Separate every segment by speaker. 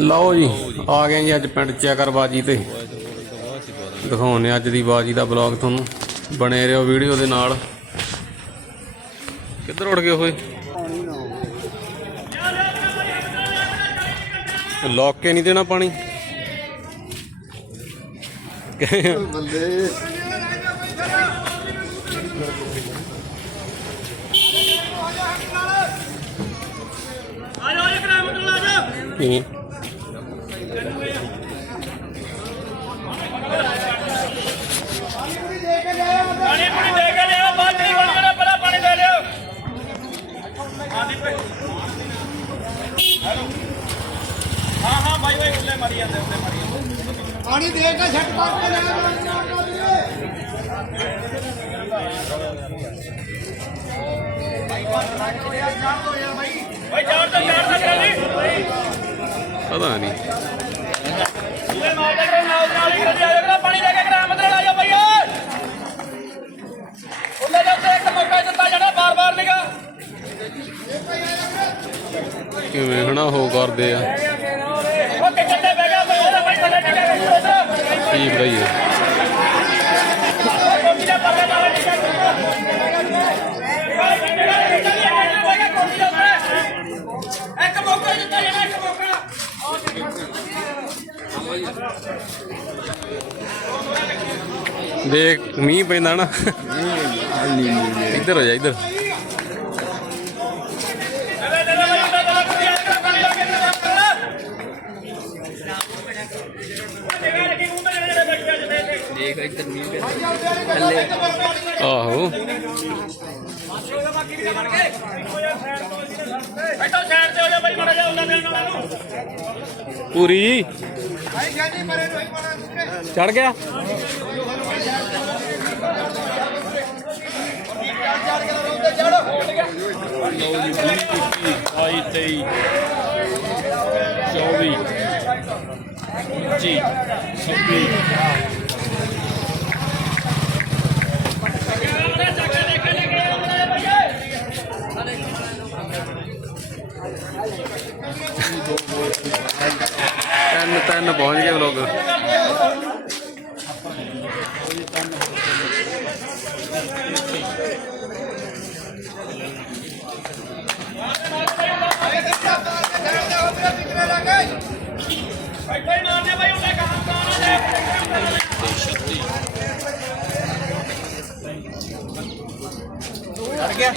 Speaker 1: ਲਓ ਜੀ, ਆ ਗਏ ਜੀ ਅੱਜ ਪਿੰਡ ਚੈਕਰ ਬਾਜੀ ਤੇ ਦਿਖਾਉਣੇ ਅੱਜ ਦੀ ਬਾਜੀ ਦਾ ਬਲੌਗ ਤੁਹਾਨੂੰ। ਬਣੇ ਰਹੋ ਵੀਡੀਓ ਦੇ ਨਾਲ। ਕਿੱਧਰ ਉੱਡ ਗਏ ਹੋਏ ਲੋਕ ਕੇ ਨਹੀਂ ਦੇਣਾ ਪਾਣੀ?
Speaker 2: ਬੰਦੇ
Speaker 1: ਕੀ
Speaker 3: ਪਾਣੀ ਪੂਣੀ ਦੇ ਕੇ ਦੇ ਲਿਓ ਹਾਂ ਹਾਂ ਬਾਈ ਬਾਈ ਉੱਤੇ ਮਾਰੀ ਜਾਂਦੇ ਉੱਤੇ ਬਈ ਓਏ ਉਹਨੇ ਜਦ ਇੱਕ ਮੌਕਾ ਦਿੱਤਾ ਜਿਹੜਾ ਬਾਰ-ਬਾਰ ਨਿਗਾ
Speaker 1: ਕਿਵੇਂ ਹਨਾ ਉਹ ਕਰਦੇ ਆ।
Speaker 3: ਉਹ ਕਿੱਥੇ ਬਹਿ ਗਿਆ ਉਹਦਾ ਬਈ ਥੱਲੇ ਟਿਕਿਆ ਗਿਆ
Speaker 1: ਕੀ ਬੜਾਈਏ
Speaker 3: ਕੋਠੀ ਦਾ ਪਰਦਾ ਨਾਲ ਟਿਕਿਆ ਇੱਕ ਮੌਕਾ ਦਿੱਤਾ ਜਿਹੜਾ ਇੱਕ
Speaker 1: ਦੇਖ ਮੀਂਹ ਪੈਂਦਾ ਨਾ। ਇੱਧਰ ਹੋ ਜਾ ਇੱਧਰ।
Speaker 4: ਦੇਖ ਇੱਧਰ ਮੀਂਹ ਪਿਆ ਥੱਲੇ
Speaker 1: ਆਹੋ।
Speaker 3: ਬੈਠੋ ਸਾਈਡ ਗਿਆ? ਹੋ ਜਾ ਬਾਈ ਮਾੜਾ ਜਾ ਉਹਨਾਂ ਦੇ ਨਾਲ ਨੂੰ
Speaker 1: ਪੂਰੀ ਚੜ ਗਿਆ
Speaker 5: ਆਈ ਤੇਈ ਚੌਵੀ
Speaker 1: ਤਿੰਨ ਤਿੰਨ ਪਹੁੰਚ ਗਏ ਵਲੋਗ
Speaker 3: ਬੈਠੋ ਹੀ ਮਾਰਨੇ ਬਾਈ ਉਹਨੇ ਕੰਮ ਕਰਨਾ
Speaker 4: ਦੇਖਿਆ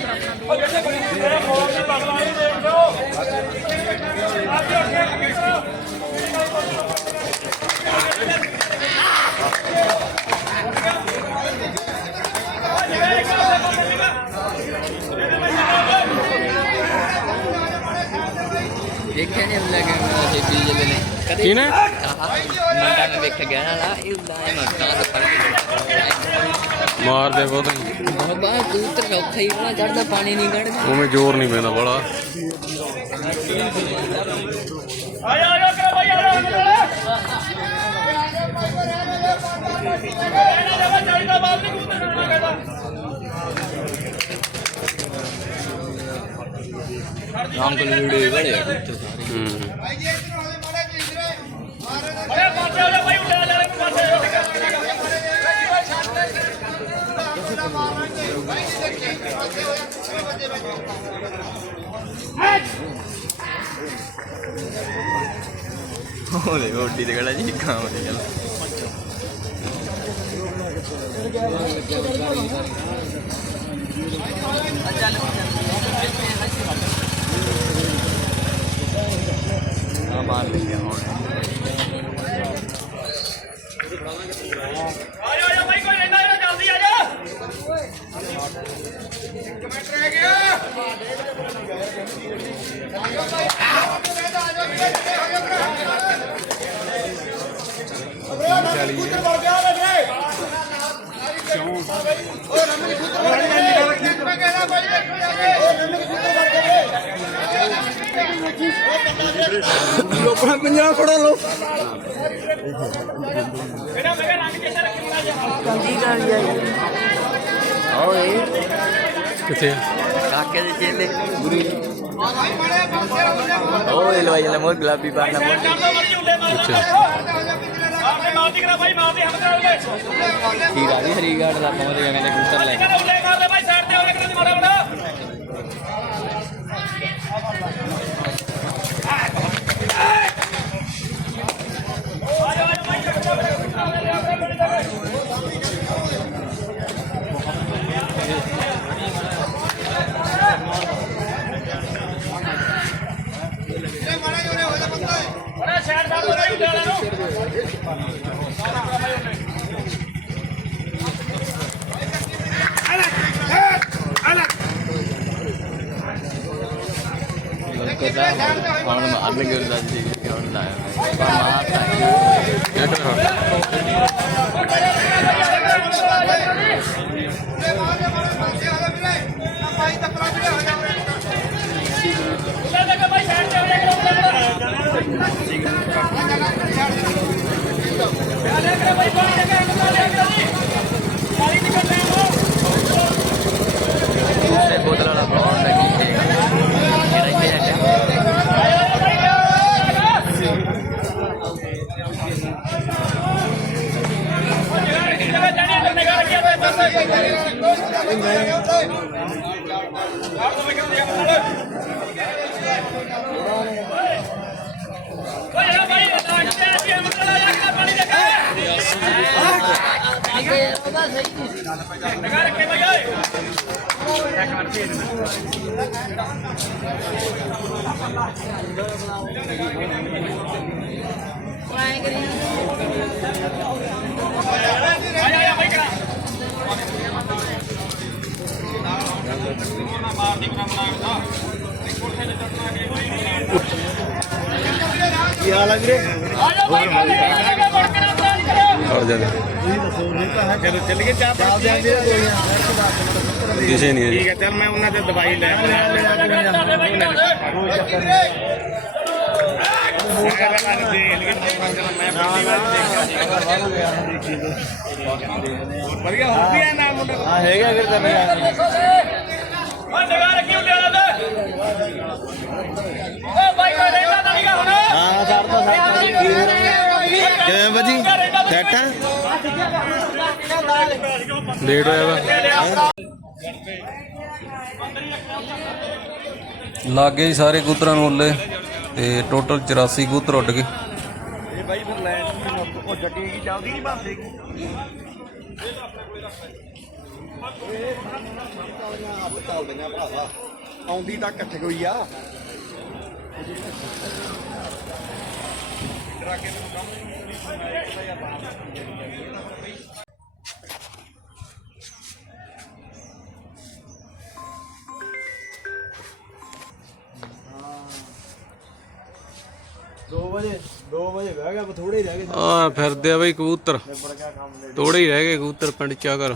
Speaker 4: ਨਹੀਂ ਹੁੰਦਾ ਕਿ ਇਹ ਬੀਜ ਲੈ ਨੇ ਕਦੇ
Speaker 1: ਕਿਹਨੇ?
Speaker 4: ਆਹ ਮੈਂ ਵੇਖ ਗਿਆ ਨਾ ਇਹ ਹੁੰਦਾ ਹੈ ਮਰਦਾਂ ਦਾ ਫ਼ਰਕ
Speaker 1: ਮਾਰਦੇ ਬਹੁਤ।
Speaker 4: ਬਾਬਾ ਕਬੂਤਰ ਔਖਾ ਹੀ ਬਣਾ ਚੜਦਾ ਪਾਣੀ ਨਹੀਂ ਕੱਢਦਾ
Speaker 1: ਉਵੇਂ ਜ਼ੋਰ ਨਹੀਂ ਪੈਂਦਾ ਬੜਾ।
Speaker 3: ਆ ਜਾ ਆ ਜਾ ਕਰੋ ਬਾਈ ਆ ਜਾ ਇਹਨਾਂ ਜਮਾ ਚਾਹੀਦਾ ਬਾਪ ਨੇ ਕਬੂਤਰ ਕੱਢਣਾ ਕਹਿੰਦਾ
Speaker 4: ਰਾਮ ਕੋਲ ਵੀਡੀਓ ਬੜੇ
Speaker 3: ਆ ਜਾ
Speaker 4: ਹੋਲੇ ਗੋਡੀ ਤੇ ਗੜਾ ਜੀ ਕੰਮ ਤੇ ਚੱਲ। ਆ ਮਾਰ ਲਿਆ ਹੁਣ
Speaker 3: ਆ ਜਾ ਜਾ ਜਾ
Speaker 2: ਆਪਣਾ ਪੰਜਾਬ ਫੜਾ ਲਓ
Speaker 3: ਰੱਖੀ ਹੋਣਾ ਜੀ
Speaker 4: ਓਏ
Speaker 1: ਕਿੱਥੇ
Speaker 4: ਕਾਕੇ ਦੇ ਚੇਲੇ। ਗੁਰੂ ਉਹ ਲਵਾਈ ਜਾਂਦਾ ਮੋਰ ਗੁਲਾਬੀ ਪਾਣਾ ਮੋਰ।
Speaker 3: ਕਰ ਮੜੀ
Speaker 1: ਅੱਛਾ।
Speaker 3: ਆਪਣੇ ਮਾਰਦੀ ਕਰਾ ਭਾਈ ਮਾਰਦੀ ਹਮ ਕਰਾ ਉੱਲੇ
Speaker 4: ਠੀਕ ਆ ਵੀ ਹਰੀ ਗਾਰਡ ਦਾ ਪਹੁੰਚ ਗਿਆ ਕਹਿੰਦੇ ਕਬੂਤਰ ਲੈ। ਕੇ
Speaker 3: ਉੱਲੇ ਮਾਰ ਦੇ ਭਾਈ ਸਾਈਡ ਤੇ ਕਰਾ ਦੀ ਮਾਰਾ ਬੜਾ ਬੜਾ ਕੀ ਹਾਲ ਹੈ
Speaker 4: ਵੀਰੇ? ਆ ਜਾ ਬਾਈ ਮੁੜ ਕੇ ਨਾ
Speaker 1: ਖੜ ਜਾ ਦੇ
Speaker 5: ਜਦੋਂ। ਚੱਲ ਗਏ ਚਾਹ ਪਾ ਦਿਆਂਗੇ
Speaker 1: ਕਿਸੇ ਨਹੀਂ ਹੈ ਜੀ।
Speaker 5: ਠੀਕ ਹੈ ਚੱਲ ਮੈਂ ਉਹਨਾਂ ਤੇ ਦਵਾਈ ਲੈ ਵਧੀਆ ਹੋ ਗਿਆ ਨਾ ਮੁੰਡਾ ਹਾਂ ਹੈਗਾ ਫਿਰ ਤਾਂ
Speaker 2: ਹਾਂ ਸਰਦਾ ਸਰਦਾ ਕਿਵੇਂ ਬਾਜੀ? ਸੈਟ ਆ?
Speaker 1: ਲੇਟ ਹੋਇਆ ਵਾ। ਲੱਗੇ ਸਾਰੇ ਕਬੂਤਰਾਂ ਨੂੰ ਉੱਲੇ ਤੇ ਟੋਟਲ 84 ਕਬੂਤਰ ਉੱਡ ਗਏ।
Speaker 5: ਇਹ ਬਾਈ ਫਿਰ ਲੈ ਉਹ ਜੱਟੀ ਕੀ ਚੱਲਦੀ ਨਹੀਂ ਬੰਦੇਗੀ
Speaker 2: ਆਉਂਦੀ ਤਾਂ ਇਕੱਠੇ ਹੋਈ ਆ। ਦੋ ਵਜੇ 2 ਵਜੇ ਬਹਿ ਗਿਆ ਥੋੜੇ ਹੀ ਰਹਿ ਗਏ।
Speaker 1: ਆ ਫਿਰਦੇ ਆ ਬਈ ਕਬੂਤਰ। ਥੋੜੇ ਹੀ ਰਹਿ ਗਏ ਕਬੂਤਰ ਪਿੰਡ ਚ ਕਰ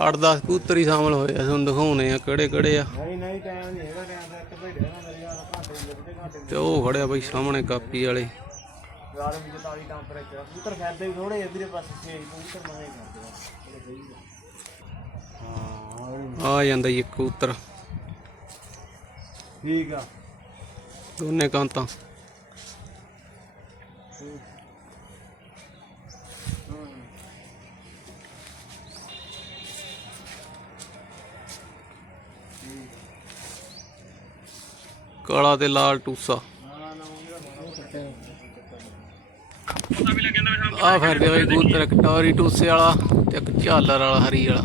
Speaker 1: 8-10 ਕਬੂਤਰ ਹੀ ਸ਼ਾਮਲ ਹੋਏ ਆ ਤੁਹਾਨੂੰ ਦਿਖਾਉਣੇ ਆ ਕਿਹੜੇ ਕਿਹੜੇ ਆ।
Speaker 2: ਨਹੀਂ ਨਹੀਂ ਟਾਈਮ ਨਹੀਂ ਹੈਗਾ ਟਾਈਮ ਦਾ ਇੱਕ ਨਾ ਮੇਰੇ ਯਾਰ ਘੰਟੇ ਦੇ ਅੱਧੇ ਘੰਟੇ
Speaker 1: ਤੇ ਉਹ ਖੜਿਆ ਬਈ ਸਾਹਮਣੇ ਕਾਪੀ ਵਾਲੇ।
Speaker 2: ਯਾਰ ਵੀ 44 ਟੈਂਪਰੇਚਰ ਕਬੂਤਰ ਫੈਦੇ ਵੀ ਥੋੜੇ ਇਧਰੇ ਪਾਸੇ ਛੇ ਕਬੂਤਰ ਨਵੇਂ ਕਰਦੇ ਆ
Speaker 1: ਜਾਂਦਾ ਇੱਕ ਕਬੂਤਰ।
Speaker 2: ਠੀਕ ਆ।
Speaker 1: ਦੋਨੇ ਕਾਂਤਾਂ। ਕਾਲਾ ਤੇ ਲਾਲ ਟੂਸਾ। ਆ ਫਿਰਦੇ ਬਈ ਕਬੂਤਰ ਇੱਕ ਟੌਰੀ ਟੂਸੇ ਵਾਲਾ ਤੇ ਇੱਕ ਝਾਲਰ ਵਾਲਾ ਹਰੀ ਵਾਲਾ।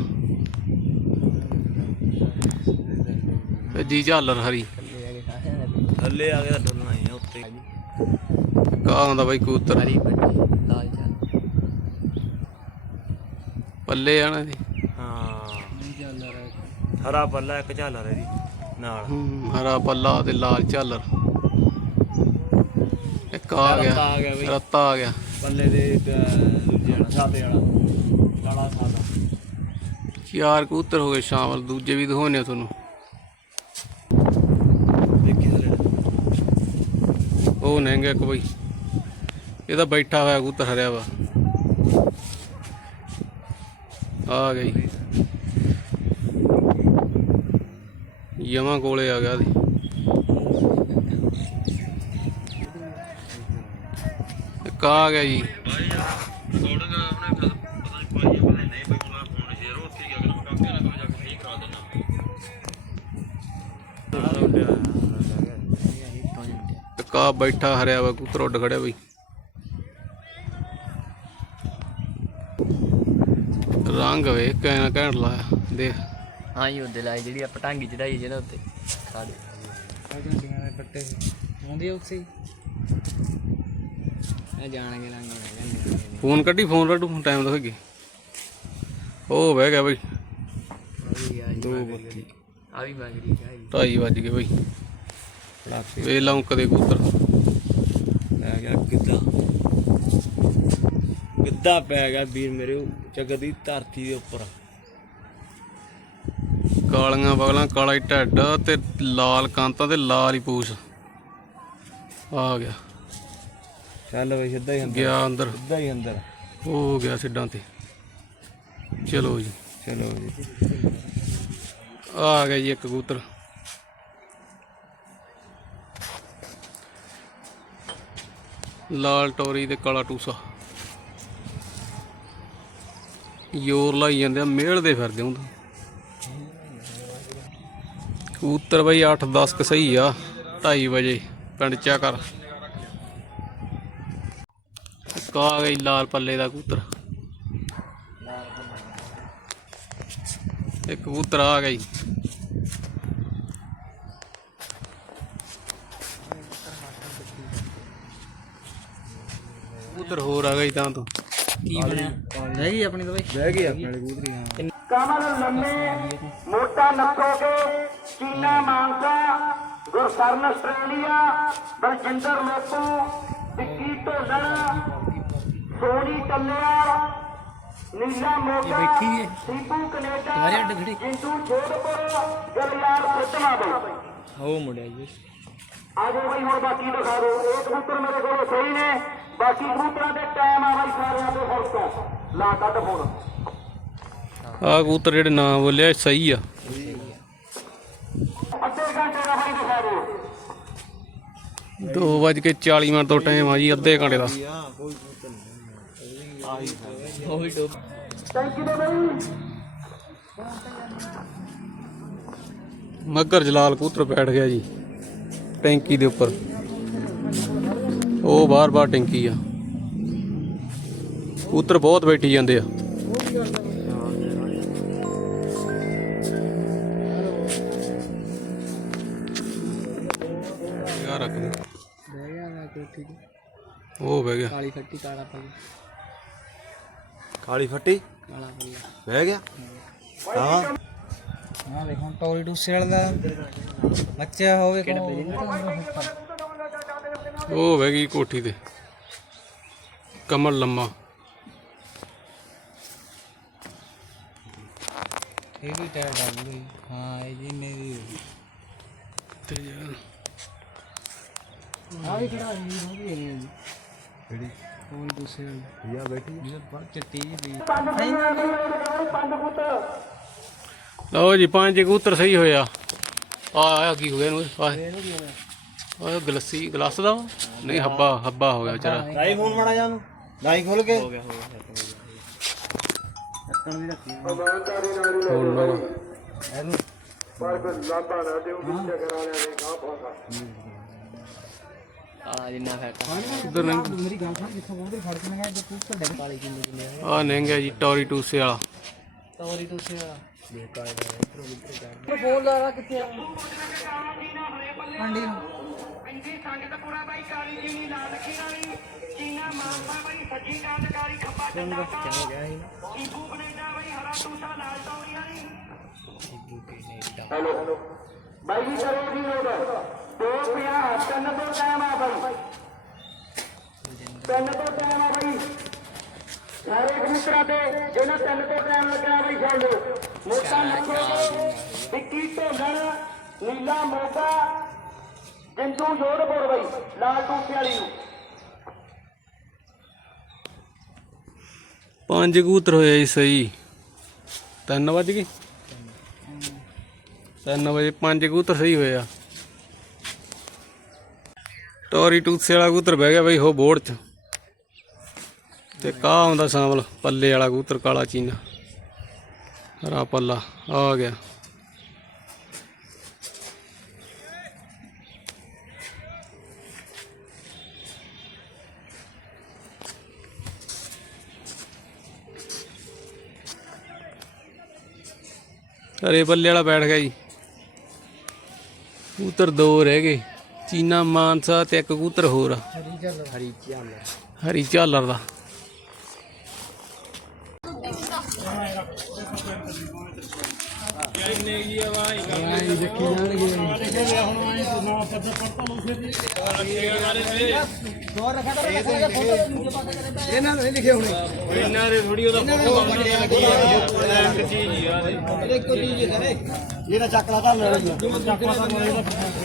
Speaker 1: ਤੇ ਜੀ ਝਾਲਰ ਹਰੀ।
Speaker 5: ਥੱਲੇ ਆ ਗਿਆ ਡੋਲਣਾ ਹੈ ਉੱਤੇ।
Speaker 1: ਕਾ ਬਈ ਕਬੂਤਰ।
Speaker 4: ਹਰੀ ਲਾਲ
Speaker 1: ਪੱਲੇ ਆਣਾ ਜੀ
Speaker 5: ਹਾਂ। ਹਰਾ ਪੱਲਾ ਇੱਕ ਝਾਲਰ ਇਹਦੀ। ਨਾਲ।
Speaker 1: ਹੂੰ, ਹਰਾ ਪੱਲਾ ਤੇ ਲਾਲ ਝਾਲਰ। ਇੱਕ ਆ ਗਿਆ
Speaker 5: ਆ ਗਿਆ ਬਈ।
Speaker 1: ਰੱਤਾ ਆ ਗਿਆ।
Speaker 5: ਪੱਲੇ ਦੇ ਦੂਜੇ ਵਾਲਾ ਸਾਦੇ ਵਾਲਾ। ਕਾਲਾ ਸਾਦਾ
Speaker 1: ਚਾਰ ਕਬੂਤਰ ਹੋ ਗਏ ਸ਼ਾਮਲ ਦੂਜੇ ਵੀ ਦਿਖਾਉਣੇ ਆ ਤੁਹਾਨੂੰ।
Speaker 5: ਦੇਖੀ ਥੱਲੇ
Speaker 1: ਉਹ ਨਹਿੰਗਾ ਇੱਕ ਬਈ। ਇਹ ਤਾਂ ਬੈਠਾ ਹੋਇਆ ਕਬੂਤਰ ਹਰਿਆ ਵਾ। ਆ ਗਈ। ਜਮਾ ਕੋਲੇ ਆ ਗਿਆ ਸੀ। ਇੱਕ ਆ ਗਿਆ ਜੀ। ਇੱਕ ਬੈਠਾ ਹਰਿਆ ਵਾ, ਕਬੂਤਰ ਉੱਡ ਖੜਿਆ ਬਈ। ਰੰਗ ਵੇ ਕਹਿਣਾ ਕਹਿਣ ਲਾਇਆ, ਦੇਖ।
Speaker 4: ਹਾਂ ਜੀ ਉਹਦੇ ਲਾਈ ਜਿਹੜੀ ਆਪਾਂ ਟਾਂਗੀ ਚੜਾਈ ਜਿਹੜਾ ਉੱਤੇ। ਖਾਦੇ ਆਉਂਦੀ ਉੱਥੇ ਇਹ ਜਾਣਗੇ ਲਾਂਗੇ
Speaker 1: ਫੋਨ ਕੱਢੀ ਫੋਨ ਰੱਡੂ ਟਾਈਮ ਦੱਸ ਅੱਗੇ ਉਹ ਬਹਿ ਗਿਆ ਬਈ।
Speaker 4: ਦੋ ਬੱਤੀ ਆ ਵੀ ਬਾਗੜੀ ਹੈ
Speaker 1: ਢਾਈ ਵੱਜ ਗਏ ਬਈ। ਵੇ ਲਾਉਂ ਕਦੇ ਕਬੂਤਰ।
Speaker 2: ਪੈ ਗਿਆ ਗਿੱਧਾ। ਗਿੱਧਾ ਪੈ ਗਿਆ ਵੀਰ ਮੇਰੇ ਜਗਤ ਦੀ ਧਰਤੀ ਦੇ ਉੱਪਰ।
Speaker 1: ਕਾਲੀਆਂ ਬਗਲਾਂ ਕਾਲਾ ਹੀ ਢੱਡ ਤੇ ਲਾਲ ਕਾਂਤਾਂ ਤੇ ਲਾਲ ਹੀ ਪੂਛ। ਆ ਗਿਆ।
Speaker 2: ਚੱਲ ਬਈ ਸਿੱਧਾ ਹੀ ਅੰਦਰ।
Speaker 1: ਗਿਆ ਅੰਦਰ।
Speaker 2: ਸਿੱਧਾ ਹੀ ਅੰਦਰ।
Speaker 1: ਹੋ ਗਿਆ ਸਿੱਡਾਂ ਤੇ। ਚਲੋ ਜੀ।
Speaker 2: ਚਲੋ ਜੀ।
Speaker 1: ਆ ਗਿਆ ਜੀ ਇੱਕ ਕਬੂਤਰ। ਲਾਲ ਟੋਰੀ ਤੇ ਕਾਲਾ ਟੂਸਾ। ਯੋਰ ਲਾਈ ਜਾਂਦੇ ਆ ਮੇਲਦੇ ਫਿਰਦੇ ਹੁੰਦਾ ਕਬੂਤਰ ਬਈ 8-10 ਕ ਸਹੀ ਆ 2:30 ਵਜੇ ਪਿੰਡ ਚਾ ਕਰ ਆ ਗਈ ਲਾਲ ਪੱਲੇ ਦਾ ਕਬੂਤਰ। ਇੱਕ ਕਬੂਤਰ ਆ ਜੀ ਕਬੂਤਰ ਹੋਰ ਆ ਜੀ ਤਾਂ ਤੋਂ।
Speaker 4: ਕੀ ਬਣਿਆ? ਰਹਿ ਗਈ ਆਪਣੀ ਦਵਾਈ
Speaker 2: ਬਹਿ ਗਈ ਆਪਣੇ ਕਬੂਤਰੀ ਹਾਂ।
Speaker 6: ਕਮਲ ਲੰਮੇ ਮੋਟਾ ਨੱਥੋਗੇ ਚੀਨਾ ਮਾਨਸਾ ਗੁਰਸਰਨ ਆਸਟ੍ਰੇਲੀਆ ਬਲਜਿੰਦਰ ਲੋਪੂ ਵਿੱਕੀ ਢੋਲਣ ਸੋਨੀ ਟੱਲਿਆ ਨੀਲਾ ਮੋਗਾ ਸੀਪੂ ਕੈਨੇਡਾ ਜਿੰਦੂ ਛੋੜਪੁਰ ਗਲਿਆਰ ਸੱਜਣਾ ਬਈ
Speaker 4: ਉਹ ਮੁੰਡਿਆ ਜੀ
Speaker 6: ਆ ਜਾਓ ਬਈ ਹੁਣ ਬਾਕੀ ਦਿਖਾ ਦਿਓ। ਇਹ ਕਬੂਤਰ ਮੇਰੇ ਕੋਲ ਸਹੀ ਨੇ। ਬਾਕੀ ਕਬੂਤਰਾਂ ਦੇ ਟਾਈਮ ਆ ਬਈ ਸਾਰਿਆਂ ਦੇ ਹੁਣ ਤੋਂ। ਲਾ ਕੱਢ ਫੋਨ
Speaker 1: ਆ ਕਬੂਤਰ ਜਿਹੜੇ ਨਾਂ ਬੋਲਿਆ ਇਹ ਸਹੀ ਆ।
Speaker 6: ਦੋ
Speaker 1: ਵੱਜ ਕੇ 40 ਮਿੰਟ ਤੋਂ ਟਾਈਮ ਆ ਜੀ, ਅੱਧੇ ਘੰਟੇ ਦਾ।
Speaker 4: ਉਹ
Speaker 1: ਮੱਗਰ ਜਲਾਲ ਕੂਤਰ ਬੈਠ ਗਿਆ ਜੀ, ਟੈਂਕੀ ਦੇ ਉੱਪਰ। ਉਹ ਬਾਰ-ਬਾਰ ਟੈਂਕੀ ਆ। ਕਬੂਤਰ ਬਹੁਤ ਬੈਠੀ ਜਾਂਦੇ ਆ। ਉਹ ਬਹਿ ਗਿਆ।
Speaker 4: ਕਾਲੀ ਖੱਟੀ ਕਾਲਾ ਪਾ
Speaker 2: ਕਾਲੀ ਫੱਟੀ
Speaker 4: ਕਾਲਾ ਪਾ
Speaker 2: ਬਹਿ ਗਿਆ? ਹਾਂ।
Speaker 7: ਹਾਂ ਵੇਖ ਹੁਣ ਟੋਰੀ ਟੂਸੇ ਵਾਲਾ ਦਾ ਬੱਚਾ ਹੋਵੇ
Speaker 1: ਉਹ ਬਹਿ ਗਈ ਕੋਠੀ ਤੇ। ਕਮਲ ਲੰਮਾ।
Speaker 7: ਇਹ ਵੀ ਟਾਇਰ ਡਾਲ ਲਈ ਹਾਂ ਇਹ ਜੀ ਮੇਰੀ
Speaker 1: ਤੇ ਯਾਰ।
Speaker 7: ਆ ਵੀ ਕਿਹੜਾ ਇਹ ਹੋ ਗਈ
Speaker 2: ਕਿਹੜੀ?
Speaker 7: ਟੋਰੀ ਟੂਸੇ ਵਾਲੀ
Speaker 2: ਯਾ ਬੈਠੀ
Speaker 7: ਇਹ ਬਹੁਤ ਚਿੱਟੀ ਜਿਹੀ
Speaker 1: ਲਓ ਜੀ ਪੰਜ ਕਬੂਤਰ ਸਹੀ ਹੋਇਆ ਆ। ਆ ਕੀ ਹੋ ਗਿਆ ਇਹਨੂੰ? ਆ ਆ ਗਲਸੀ ਗਲਾਸ ਦਾ ਵਾ? ਨਹੀਂ ਹੱਬਾ ਹੱਬਾ ਹੋ ਗਿਆ ਵਿਚਾਰਾ।
Speaker 2: ਲਾਈ ਫੋਨ ਮਾੜਾ ਜਾਨੂੰ ਲਾਈ ਖੋਲ ਕੇ। ਹੋ ਗਿਆ
Speaker 1: ਹੁਣ ਨਾ
Speaker 4: ਕਾਲਾ ਜਿੰਨਾ ਫੈਟਾ
Speaker 1: ਉਧਰ ਨੰਗ
Speaker 7: ਮੇਰੀ ਗੱਲ ਸੁਣ ਜਿੱਥੋਂ ਉਹਦੇ ਫੜ ਕੇ ਲਗਾ ਜੇ ਕੂਕਰ ਡੈਗ
Speaker 4: ਕਾਲੀ ਕਿੰਨੇ ਕਿੰਨੇ
Speaker 1: ਆ। ਨੰਗਾ ਜੀ ਟੌਰੀ ਟੂਸੇ ਵਾਲਾ।
Speaker 4: ਟੋਰੀ ਟੂਸੇ ਵਾਲਾ।
Speaker 7: ਫੋਨ ਲਾ ਕਿੱਥੇ ਆ? ਮੰਡੀ ਨੂੰ।
Speaker 6: ਪਿੰਡੀ ਸੰਗਤਪੁਰਾ ਬਾਈ ਕਾਲੀ ਜੀ ਨੀ ਲਾਲ ਖੀਰਾਲੀ ਚੀਨਾ ਮਾਨਸਾ ਬਾਈ ਸੱਜੀ ਕਾਂਡਕਾਰੀ ਖੱਬਾ ਚੱਡਾ ਸੀਪੂ ਕੈਨੇਡਾ ਬਾਈ ਹਰਾ ਟੂਸਾ ਲਾਲ ਟੌਰੀਆਂ ਨੀ ਹੈਲੋ ਬਾਈ ਜੀ ਕਰੋ ਜੀ ਲੋਡ ਦੋ ਪਿਆ ਤਿੰਨ ਤੋਂ ਟਾਈਮ ਆ ਬਾਈ। ਤਿੰਨ ਤੋਂ ਟਾਈਮ ਆ ਬਾਈ। ਸਾਰੇ ਕਬੂਤਰਾਂ ਤੇ ਜਿਹਨਾਂ ਤਿੰਨ ਤੋਂ ਟਾਈਮ ਲੱਗਣਾ ਬਾਈ ਛੱਡ ਲਓ। ਮੋਟਾ ਨੱਖੋ ਵਿੱਕੀ ਢੋਲਣ ਨੀਲਾ ਮੋਗਾ ਜਿੰਦੂ ਜੋੜਪੁਰ ਬਾਈ ਲਾਲ ਟੂਸੇ ਵਾਲੀ ਨੂੰ।
Speaker 1: ਪੰਜ ਕਬੂਤਰ ਹੋਏ ਜੀ ਸਹੀ। ਤਿੰਨ ਵੱਜ ਗਏ? 3 ਵਜੇ ਪੰਜ ਕਬੂਤਰ ਸਹੀ ਹੋਏ ਆ। ਟੋਰੀ ਟੂਸੇ ਵਾਲਾ ਕਬੂਤਰ ਬਹਿ ਗਿਆ ਬਈ ਹੋ ਬੋਰਡ 'ਚ। ਤੇ ਕਾ ਆਉਂਦਾ ਸਾਂਵਲ ਪੱਲੇ ਵਾਲਾ ਕਬੂਤਰ, ਕਾਲਾ ਚੀਨਾ। ਹਰਾ ਪੱਲਾ, ਆ ਗਿਆ। ਹਰੇ ਪੱਲੇ ਵਾਲਾ ਬੈਠ ਗਿਆ ਜੀ। ਕਬੂਤਰ ਦੋ ਰਹਿ ਗਏ। ਚੀਨਾ ਮਾਨਸਾ ਤੇ ਇੱਕ ਕਬੂਤਰ ਹੋਰ ਆ।
Speaker 2: ਹਰੀ ਚਾਲ
Speaker 1: ਹਰੀ ਝਾਲਰ ਦਾ।
Speaker 2: ਇਹਨਾਂ ਨੂੰ ਨਹੀਂ ਲਿਖੇ ਹੋਣੇ
Speaker 5: ਇਹਨਾਂ ਦੇ ਥੋੜੀ ਉਹਦਾ ਫੋਟੋ
Speaker 2: ਇੱਕੋ ਚੀਜ਼ ਹੀ ਕਰੇ ਇਹਦਾ ਚੱਕਲਾ ਤਾਂ ਲੈ ਲਈ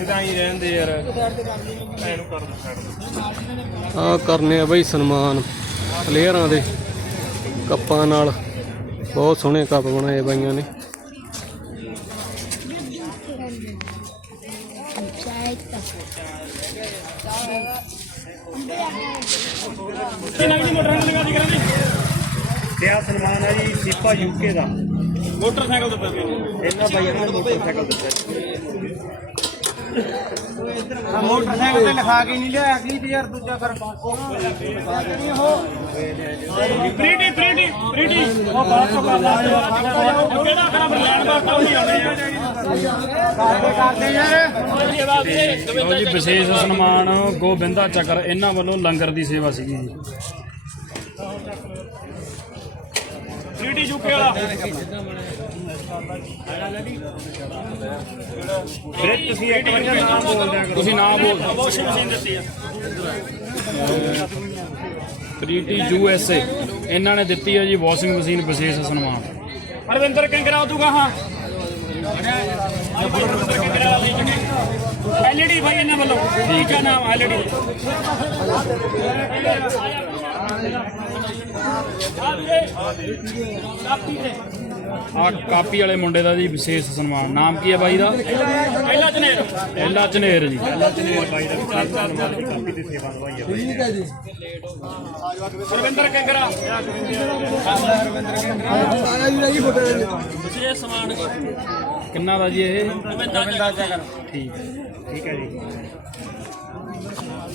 Speaker 5: ਇਹਦਾ ਹੀ ਰਹਿੰਦੇ ਯਾਰ। ਐਨੂੰ ਕਰ ਦੋ ਛੱਡ
Speaker 1: ਆ ਕਰਨੇ ਆ ਬਈ ਸਨਮਾਨ ਪਲੇਅਰਾਂ ਦੇ ਕੱਪਾਂ ਨਾਲ। ਬਹੁਤ ਸੋਹਣੇ ਕੱਪ ਬਣਾਏ ਬਾਈਆਂ ਨੇ।
Speaker 5: ਤੇ ਆ ਸਨਮਾਨ ਹੈ ਜੀ ਸੀਪਾ ਯੂਕੇ ਦਾ? ਮੋਟਰਸਾਈਕਲ ਤੇ ਇਹਨਾਂ ਬਾਈਆਂ ਨੇ ਮੋਟਰਸਾਈਕਲ ਦਿੱਤਾ
Speaker 2: ਮੋਟਰਸਾਈਕਲ ਤੇ ਲਿਖਾ ਕੇ ਨਹੀਂ ਲਿਆ ਕੀ ਤੇ ਯਾਰ ਦੂਜਾ ਕਰ
Speaker 5: ਪ੍ਰੀਟੀ ਪ੍ਰੀਟੀ ਪ੍ਰੀਟੀ ਉਹ ਬਾਅਦ ਚੋਂ ਕਰ ਲਾ ਕਿਹੜਾ ਖਰਾਬ ਲੈਣ ਦਾ ਕੰਮ ਨਹੀਂ ਆਉਣੇ
Speaker 2: ਕਰਦੇ ਯਾਰ
Speaker 3: ਲਓ ਜੀ ਵਿਸ਼ੇਸ਼ ਸਨਮਾਨ ਗੋਬਿੰਦਾ ਚੱਕਰ। ਇਹਨਾਂ ਵੱਲੋਂ ਲੰਗਰ ਦੀ ਸੇਵਾ ਸੀਗੀ ਜੀ।
Speaker 5: ਪ੍ਰੀਟੀ ਯੂਕੇ ਵਾਲਾ। ਵੀਰੇ ਤੁਸੀਂ ਇੱਕ ਵਾਰ ਨਾਮ ਬੋਲ ਦਿਆ ਕਰੋ।
Speaker 3: ਤੁਸੀਂ ਨਾਮ ਬੋਲ
Speaker 5: ਵਾਸ਼ਿੰਗ ਮਸ਼ੀਨ ਦਿੱਤੀ ਆ
Speaker 3: ਪ੍ਰੀਟੀ ਯੂ ਐਸ ਏ। ਇਹਨਾਂ ਨੇ ਦਿੱਤੀ ਹੈ ਜੀ ਵਾਸ਼ਿੰਗ ਮਸ਼ੀਨ ਵਿਸ਼ੇਸ਼ ਸਨਮਾਨ।
Speaker 5: ਅਰਵਿੰਦਰ ਕਿੰਗਰਾ ਦੂਗਾ ਹਾਂ। ਐਲਈਡੀ ਭਾਈ ਇਹਨਾਂ ਵੱਲੋਂ। ਠੀਕ ਹੈ ਨਾਮ ਐਲਈਡੀ।
Speaker 3: ਆ ਕਾਪੀ ਵਾਲੇ ਮੁੰਡੇ ਦਾ ਜੀ ਵਿਸ਼ੇਸ਼ ਸਨਮਾਨ। ਨਾਮ ਕੀ ਹੈ ਬਾਈ ਦਾ?
Speaker 5: ਪਹਿਲਾ ਜਨੇਰ।
Speaker 3: ਐਲਾ ਚਨੇਰ ਜੀ।
Speaker 5: ਅਰਵਿੰਦਰ ਕਿੰਗਰਾ।
Speaker 3: ਕਿੰਨਾ ਦਾ ਜੀ ਇਹ?
Speaker 5: ਗੋਬਿੰਦਾ ਚੱਕਰ
Speaker 3: ਠੀਕ ਹੈ।
Speaker 5: ਠੀਕ ਹੈ ਜੀ
Speaker 8: ਇਹ ਜੂਕੇ ਇਹਦਾ ਜੀ।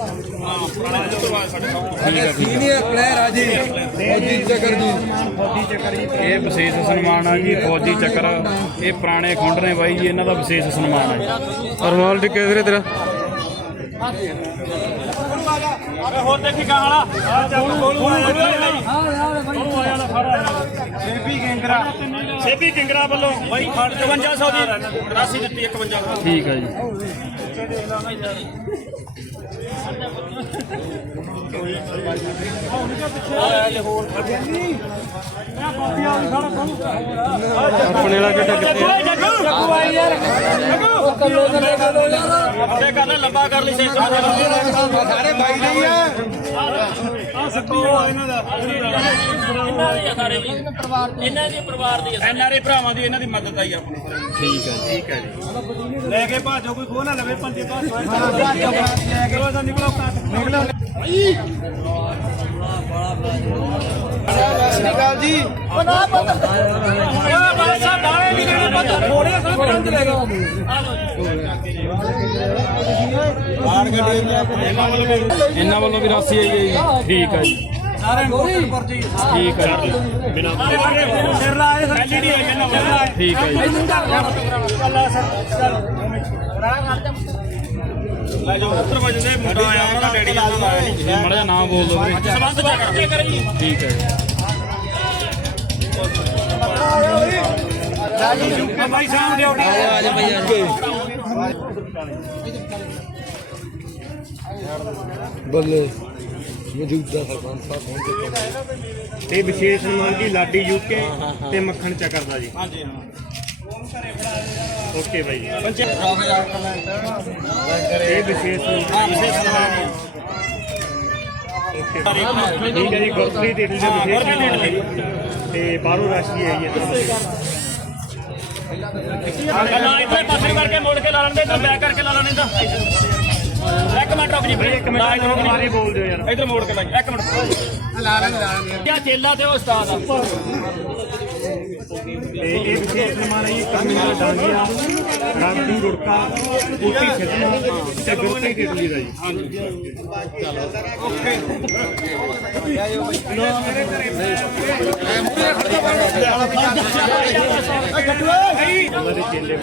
Speaker 3: ਹੈ ਠੀਕ ਹੈ ਠੀਕ ਹੈ ਇਹ ਵਿਸ਼ੇਸ਼ ਸਨਮਾਨ ਆ ਜੀ ਫੌਜੀ ਚੱਕਰ ਇਹ ਪੁਰਾਣੇ ਖੁੰਡ ਨੇ ਬਾਈ ਜੀ ਇਹਨਾਂ ਦਾ ਵਿਸ਼ੇਸ਼ ਸਨਮਾਨ ਹੈ ਜੀ।
Speaker 1: ਅਰਮਾਲ ਟਿੱਕੇ ਵੀਰੇ ਤੇਰਾ?
Speaker 5: ਹੋਰ ਦੇਖੀ ਕਹਾਂ ਵਾਲਾ ਆ ਜਾ ਕੋਲੂ ਆਇਆ ਸੇਪੀ ਕਿੰਗਰਾ ਸੇਪੀ ਕਿੰਗਰਾ ਵੱਲੋਂ ਬਾਈ 5500 ਦੀ ਰਾਸ਼ੀ ਦਿੱਤੀ 51
Speaker 3: ਠੀਕ ਹੈ ਜੀ।
Speaker 1: ਆਪਣੇ ਵਾਲਾ ਕਿੱਡਾ ਕਿੱਥੇ? ਆ?
Speaker 5: ਜੱਗੂ। ਆਈ ਯਾਰ। ਜੱਗੂ ਕਰ ਲੈ ਲੰਬਾ ਕਰ ਲਈ ਸੇ ਸਾਰੇ ਬਾਈ ਨਹੀਂ ਆ। ਆ ਸੱਤੂ ਇਹਨਾਂ ਦਾ।
Speaker 8: ਇਹਨਾਂ ਦੇ ਆ ਸਾਰੇ ਜੀ। ਇਹਨਾਂ ਦੇ ਪਰਿਵਾਰ ਦੇ ਸਾਰੇ।
Speaker 5: ਐਨਆਰਏ ਭਰਾਵਾਂ ਦੀ ਇਹਨਾਂ ਦੀ ਮਦਦ ਆਈ ਆਪਣੀ
Speaker 3: ਠੀਕ ਹੈ ਜੀ।
Speaker 5: ਠੀਕ ਹੈ ਜੀ। ਲੈ ਕੇ ਭਾਜੋ ਕੋਈ ਖੋ ਨਾ ਲਵੇ ਪੰਜੇ ਨਿਕਲੋ ਨਿਕਲੋ
Speaker 2: ਸ੍ਰੀਕਾਲ ਜੀ
Speaker 5: ਓਏ ਬਾਦਸ਼ਾਹ ਦਾਣੇ ਵੀ ਨਹੀਂ ਪਤਾ ਥੋੜੇ ਸਭ ਪੰਜ ਲੈ ਗਏ
Speaker 3: ਇਹਨਾਂ ਵੱਲੋਂ ਵੀ ਰਾਸ਼ੀ ਆਈ ਹੈ ਜੀ। ਠੀਕ ਹੈ ਜੀ।
Speaker 5: ਸਾਰੇ ਮੋਟਰ ਪਰਚੀ
Speaker 3: ਠੀਕ ਹੈ ਜੀ।
Speaker 5: ਬਿਨਾ ਸਿਰ ਲਾਏ ਐਲਈਡੀ ਆਈ ਇਹਨਾਂ ਸਿਰ ਲਾਏ।
Speaker 3: ਠੀਕ ਹੈ ਜੀ।
Speaker 5: ਚੱਲ ਸਰ ਚੱਲ ਲੈ ਜੋ ਉੱਤਰ ਵਜਦੇ ਮੁੰਡਾ ਆਇਆ ਉਹਨਾਂ ਦਾ ਡੈਡੀ ਨਾਲ ਆਇਆ। ਨਹੀਂ
Speaker 3: ਮੜਾ ਨਾਮ ਬੋਲ ਦਿਓ ਵੀਰੇ
Speaker 5: ਸਬੰਧ ਚੱਕ ਕਰ ਜੀ
Speaker 3: ਠੀਕ ਹੈ ਜੀ।
Speaker 5: ਭਾਈ ਸਾਹਿਬ ਡਿਊਟੀ ਆ ਜਾ
Speaker 2: ਬੱਲੇ ਮੌਜੂਦਾ ਸਰਪੰਚ ਸਾਹਿਬ ਪਹੁੰਚ ਚੁੱਕੇ
Speaker 5: ਇਹ ਵਿਸ਼ੇਸ਼ ਸਨਮਾਨ ਜੀ ਲਾਡੀ ਯੂਕੇ ਤੇ ਮੱਖਣ ਚੱਕਰ ਦਾ ਜੀ। ਹਾਂਜੀ ਹਾਂ। ਓਕੇ ਬਾਈ ਇਹ ਵਿਸ਼ੇਸ਼ ਸਨਮਾਨ ਠੀਕ ਹੈ ਜੀ ਗੁਰਪ੍ਰੀਤ ਢਿੱਡ ਦੇ ਵਿਸ਼ੇਸ਼ ਤੇ ਬਾਹਰੋਂ ਰਾਸ਼ੀ ਆਈ ਹੈ। ਨਾ ਇੱਥੇ ਪਾਸੇ ਕਰਕੇ ਮੋੜ ਕੇ ਲਾ ਲੈਂਦੇ ਇੱਧਰ ਬੈਕ ਕਰਕੇ ਲਾ ਲੈਣੇ ਤਾਂ ਇੱਕ ਮਿੰਟ ਰੁਕ ਜੀ ਇੱਕ ਮਿੰਟ ਇੱਧਰ ਮਾਰੀ ਬੋਲ ਦਿਓ ਯਾਰ। ਇੱਧਰ ਮੋੜ ਕੇ ਲਾ ਜੀ, ਇੱਕ ਮਿੰਟ। ਲਾ ਲਾ ਲੈਣ ਕਿਆ ਚੇਲਾ ਤੇ ਉਹ ਉਸਤਾਦ ਆ। ਤੇ ਇਹ ਵਿਸ਼ੇਸ਼ ਸਨਮਾਨ ਹੈ ਜੀ ਕਰਮੀਲਾ ਡਾਂਗੀਆ ਰਾਮਦੂ ਰੁੜਕਾ ਕੋਟੀ ਸਿੱਧੂ ਤੇ ਢਿੱਡਲੀ ਦਾ ਜੀ ਉਹਨਾਂ ਦੇ ਚੇਲੇ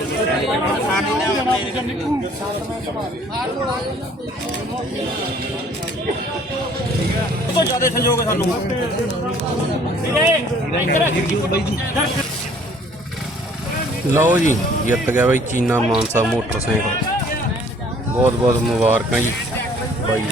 Speaker 5: ਬਹੁਤ ਜ਼ਿਆਦਾ ਸੰਯੋਗ ਹੈ ਸਾਨੂੰ।
Speaker 1: ਲਓ ਜੀ ਜਿੱਤ ਗਿਆ ਬਾਈ ਚੀਨਾ ਮਾਨਸਾ ਮੋਟਰਸਾਈਕਲ। ਬਹੁਤ ਬਹੁਤ ਮੁਬਾਰਕਾਂ ਜੀ। ਬਾਈ